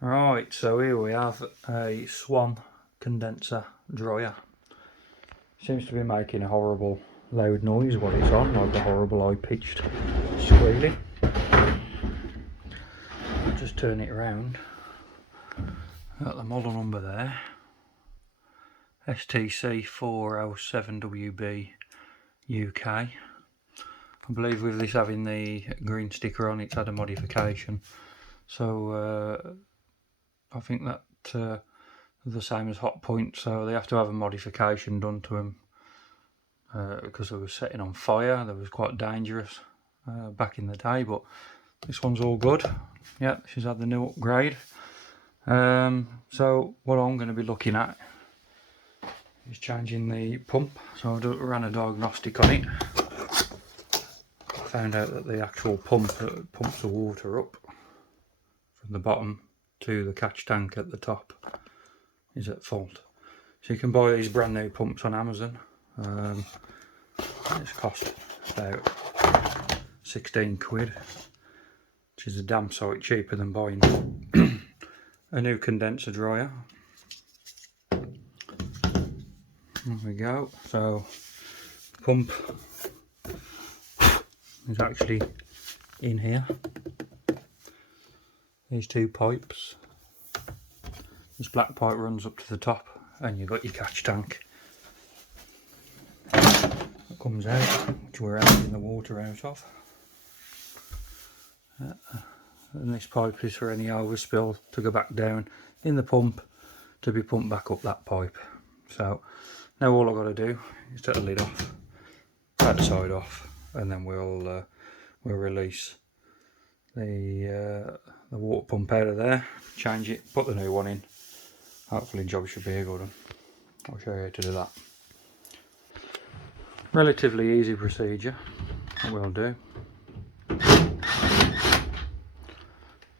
Right, so here we have a Swan condenser dryer. Seems to be making a horrible loud noise while it's on, like a horrible high-pitched squealing. I'll just turn it around. Got the model number there. STC 407WB UK. I believe with this having the green sticker on, it's had a modification. So I think that the same as Hotpoint, so they have to have a modification done to them because they were setting on fire. They was quite dangerous back in the day, but this one's all good. Yeah, she's had the new upgrade. So what I'm going to be looking at is changing the pump. So I ran a diagnostic on it. Found out that the actual pump that pumps the water up from the bottom to the catch tank at the top is at fault. So you can buy these brand new pumps on Amazon. It's cost about 16 quid, which is a damn sight cheaper than buying a new condenser dryer. There we go. So the pump is actually in here. These two pipes. This black pipe runs up to the top, and you've got your catch tank that comes out, which we're emptying the water out of. And this pipe is for any overspill to go back down in the pump to be pumped back up that pipe. So now all I've got to do is take the lid off, take the side off, and then we'll release the water pump out of there, change it, put the new one in. Hopefully the job should be a good one. I'll show you how to do that. Relatively easy procedure, what we'll do.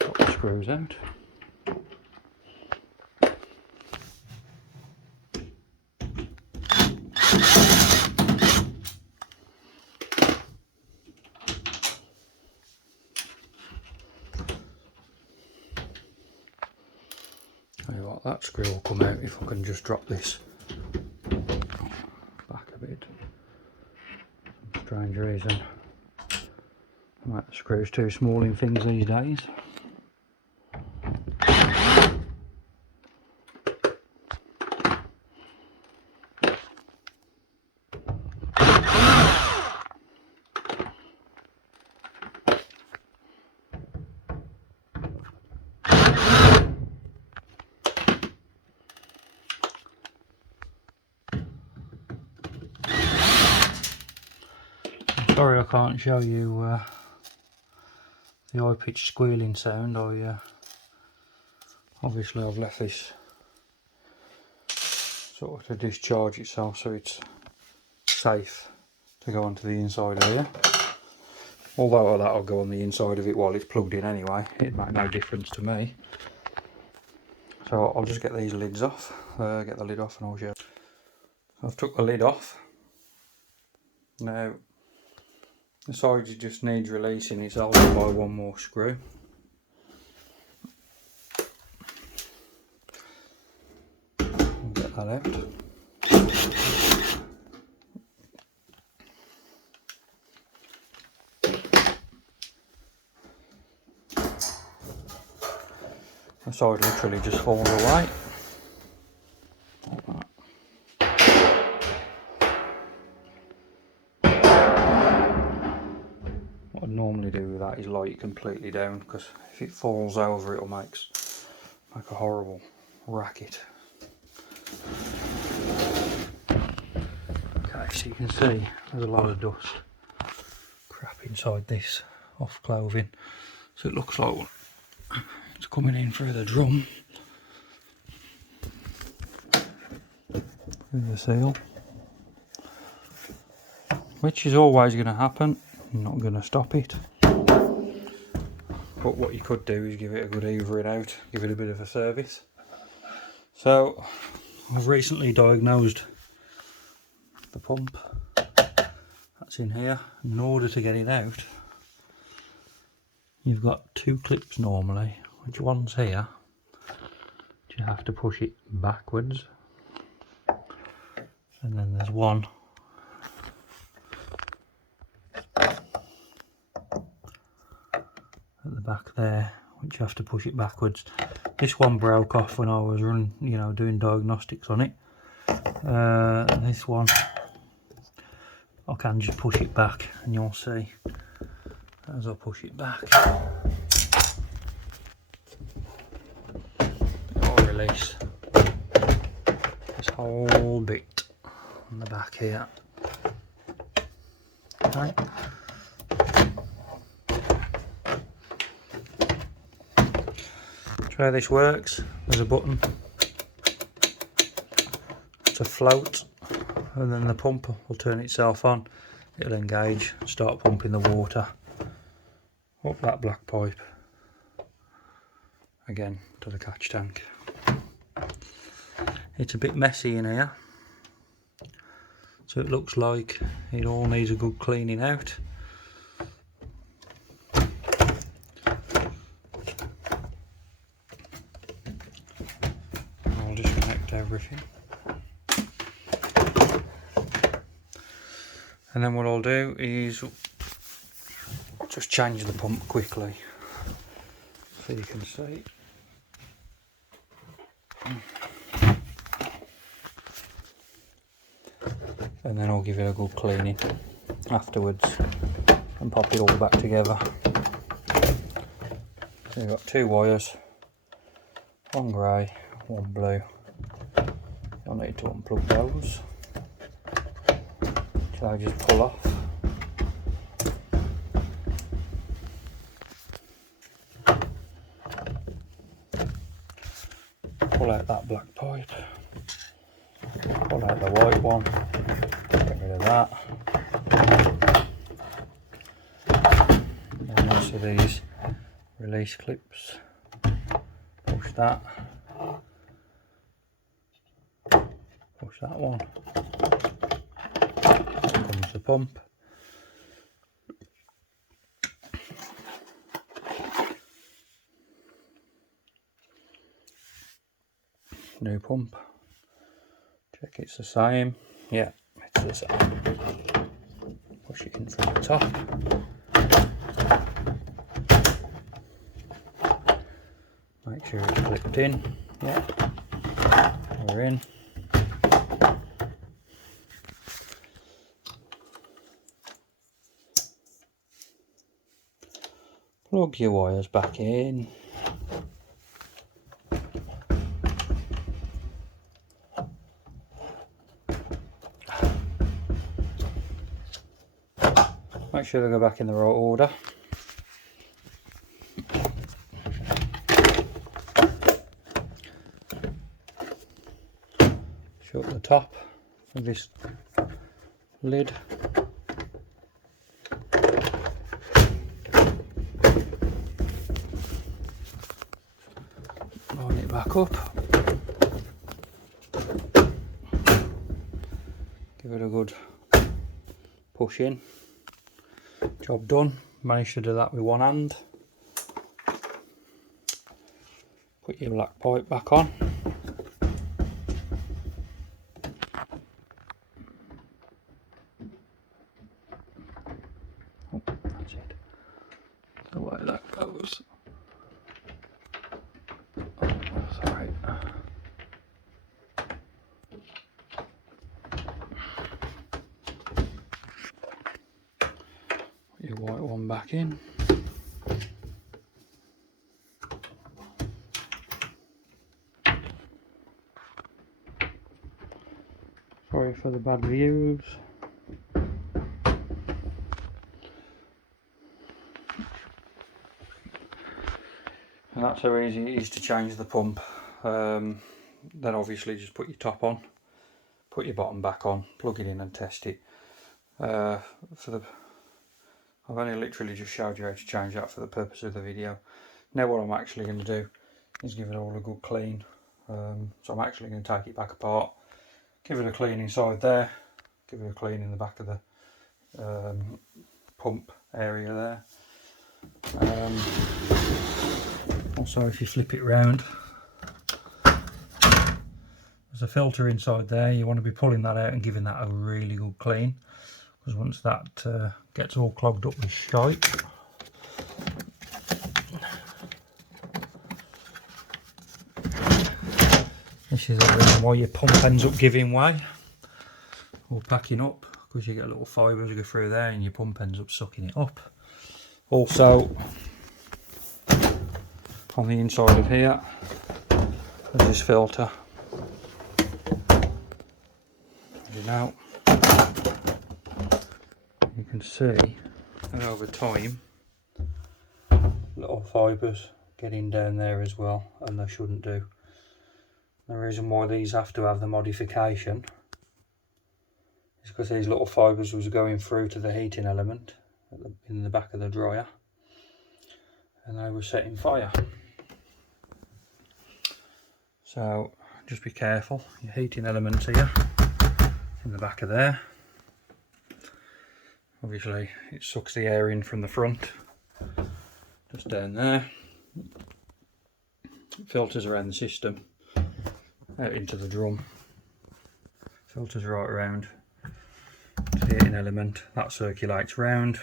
Pop the screws out. Tell you what, that screw will come out if I can just drop this back a bit. For some strange reason, the screw's too small in things these days. Sorry I can't show you the high-pitched squealing sound. Obviously I've left this sort of to discharge itself so it's safe to go onto the inside of here. Although that'll go on the inside of it while it's plugged in anyway, it make no difference to me. So I'll just get these lids off, get the lid off and I'll show you. So I've took the lid off. Now the side just needs releasing, it's held by one more screw. I'll get that out. The side literally just falls away. Like that. What I'd normally do with that is light it completely down, because if it falls over it'll make a horrible racket. Okay, so you can see there's a lot of dust crap inside this off clothing, so it looks like it's coming in through the drum, through the seal, which is always going to happen. I'm not going to stop it, but what you could do is give it a good hoovering out, give it a bit of a service. So I've recently diagnosed the pump that's in here. In order to get it out, you've got two clips normally, which one's here have to push it backwards, and then there's one at the back there which you have to push it backwards. This one broke off when I was doing diagnostics on it. This one I can just push it back, and you'll see as I push it back it'll release this whole bit on the back here. Okay. So how this works, there's a button to float, and then the pump will turn itself on. It'll engage, start pumping the water up that black pipe again to the catch tank. It's a bit messy in here, so it looks like it all needs a good cleaning out. I'll disconnect everything, and then what I'll do is just change the pump quickly so you can see. And then I'll give it a good cleaning afterwards and pop it all back together. So you've got two wires, one grey, one blue. You'll need to unplug those, which I just pull off. Pull out that black pipe, pull out the white one, get rid of that. And also these release clips, push that, push that one, there comes the pump. New pump, check it's the same. Yeah, it's the same. Push it in from the top. Make sure it's clipped in. Yeah, we're in. Plug your wires back in. Make sure they go back in the right order. Shut the top of this lid. Line it back up. Give it a good push in. Job done. Managed to do that with one hand. Put your black pipe back on. Oh, that's it. The way that goes. Oh, that's alright. Put your white one back in. Sorry for the bad views. And that's how easy it is to change the pump. Then obviously just put your top on, put your bottom back on, plug it in and test it. I've only literally just showed you how to change that for the purpose of the video. Now what I'm actually going to do is give it all a good clean. So I'm actually going to take it back apart, give it a clean inside there, give it a clean in the back of the pump area there. Also if you flip it round, there's a filter inside there. You want to be pulling that out and giving that a really good clean, because once that gets all clogged up with shite, this is the reason why your pump ends up giving way or packing up, because you get little fibres go through there and your pump ends up sucking it up. Also, on the inside of here, there's this filter. Now, you can see that over time, little fibres getting down there as well, and they shouldn't do. The reason why these have to have the modification is because these little fibres was going through to the heating element in the back of the dryer, and they were setting fire. So just be careful, your heating elements here in the back of there. Obviously it sucks the air in from the front, just down there. It filters around the system, out into the drum, filters right around to the heating element, that circulates round,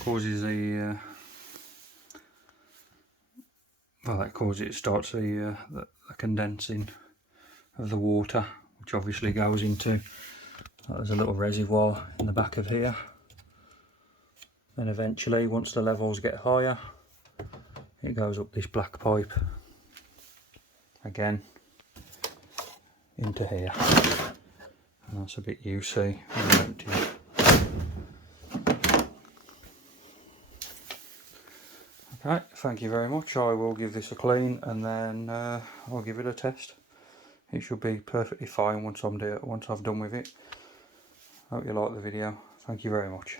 causes the it starts the condensing of the water, which obviously goes into, there's a little reservoir in the back of here. Then eventually, once the levels get higher, it goes up this black pipe again into here, and that's a bit you see. Okay, thank you very much. I will give this a clean and then I'll give it a test. It should be perfectly fine once I've done with it. Hope you like the video. Thank you very much.